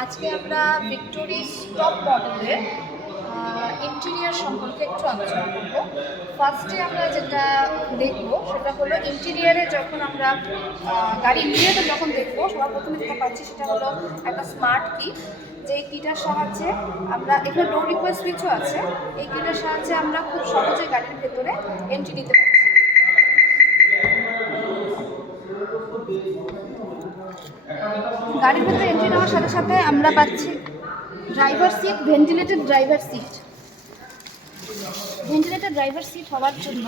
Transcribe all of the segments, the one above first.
আজকে আমরা ভিক্টোরিস টপ মডেলের ইন্টেরিয়ার সম্পর্কে একটু আলোচনা করব। ফার্স্টে আমরা যেটা দেখব সেটা হলো ইন্টেরিয়ারে যখন আমরা গাড়ি ইন্টেরিয়ারটা যখন দেখব সবার প্রথমে যেটা পাচ্ছি সেটা হলো একটা স্মার্ট কি, যে কিটার সাহায্যে আমরা এখানে ডোর রিকোয়েস্ট সুইচও আছে। এই কিটার সাহায্যে আমরা খুব সহজে গাড়ির ভেতরে এন্ট্রি নিতে পারছি। গাড়ির ভেতরে এন্ট্রি নেওয়ার সাথে সাথে আমরা পাচ্ছি driver seat, ventilated driver seat. Ventilated driver seat হওয়ার জন্য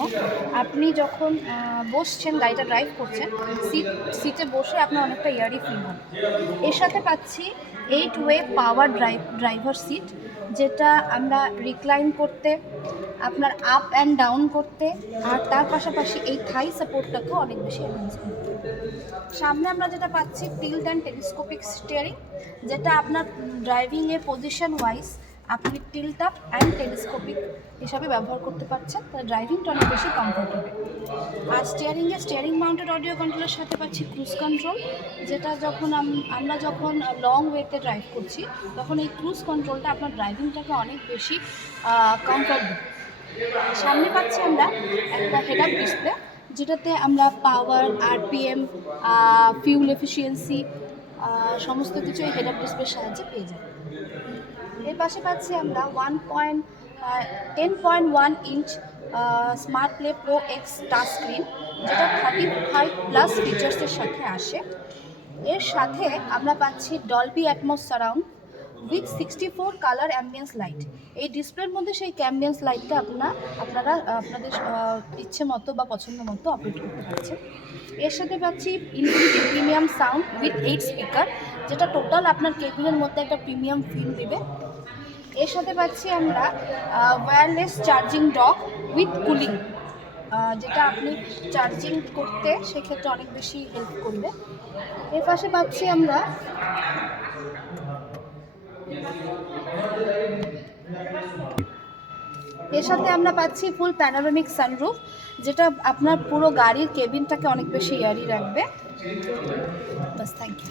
আপনি যখন বসছেন, গাড়িটা ড্রাইভ করছেন, সিটে বসে আপনার অনেকটা এয়ারি ফিল হয়। এর সাথে পাচ্ছি 8 ওয়ে পাওয়ার ড্রাইভার সিট, যেটা আমরা রিক্লাইন করতে, আপনার আপ অ্যান্ড ডাউন করতে, আর তার পাশাপাশি এই থাই সাপোর্টটাকেও অনেক বেশি এনহ্যান্স করতে। সামনে আমরা যেটা পাচ্ছি টিল্ট অ্যান্ড টেলিস্কোপিক স্টিয়ারিং, যেটা আপনার ড্রাইভিংয়ের পজিশন ওয়াইজ আপনি টিল্ট আপ অ্যান্ড টেলিস্কোপিক হিসাবে ব্যবহার করতে পারছেন, তাহলে ড্রাইভিংটা অনেক বেশি কমফোর্টেবল। আর স্টিয়ারিং মাউন্টেড অডিও কন্ট্রোলের সাথে পাচ্ছি ক্রুজ কন্ট্রোল, যেটা যখন আমরা যখন লং ওয়েতে ড্রাইভ করছি তখন এই ক্রুজ কন্ট্রোলটা আপনার ড্রাইভিংটাকে অনেক বেশি কমফোর্ট দেবে। সামনে পাচ্ছি আমরা একটা হেড আপ ডিসপ্লে, যেটাতে আমরা পাওয়ার, আরপিএম, ফিউল এফিসিয়েন্সি সমস্ত কিছু এই হেড আপ ডিসপ্লের সাহায্যে পেয়ে যাই। এর পাশে পাচ্ছি আমরা 10.1 inch smart play pro x touch screen, যেটা 35+ ফিচার্সের সাথে আসে। এর সাথে আমরা পাচ্ছি Dolby atoms surround with 64 colour ambience light. এই ডিসপ্লের মধ্যে সেই অ্যাম্বিয়েন্স লাইটটা আপনারা আপনাদের ইচ্ছে মতো বা পছন্দ মতো অপারেট করতে পারছেন। এর সাথে পাচ্ছি infinity premium sound with 8 speaker, যেটা টোটাল আপনার কেবিনের মধ্যে একটা প্রিমিয়াম ফিল দেবে। এর সাথে পাচ্ছি আমরা wireless charging dock with cooling, যেটা আপনি চার্জিং করতে সেক্ষেত্রে অনেক বেশি হেল্প করবে। এর পাশে পাচ্ছি আমরা পাচ্ছি ফুল প্যানোরামিক সানরুফ, যেটা আপনার পুরো গাড়ির কেবিনটাকে অনেক বেশি এয়ারি রাখবে। বাস, থ্যাংক ইউ।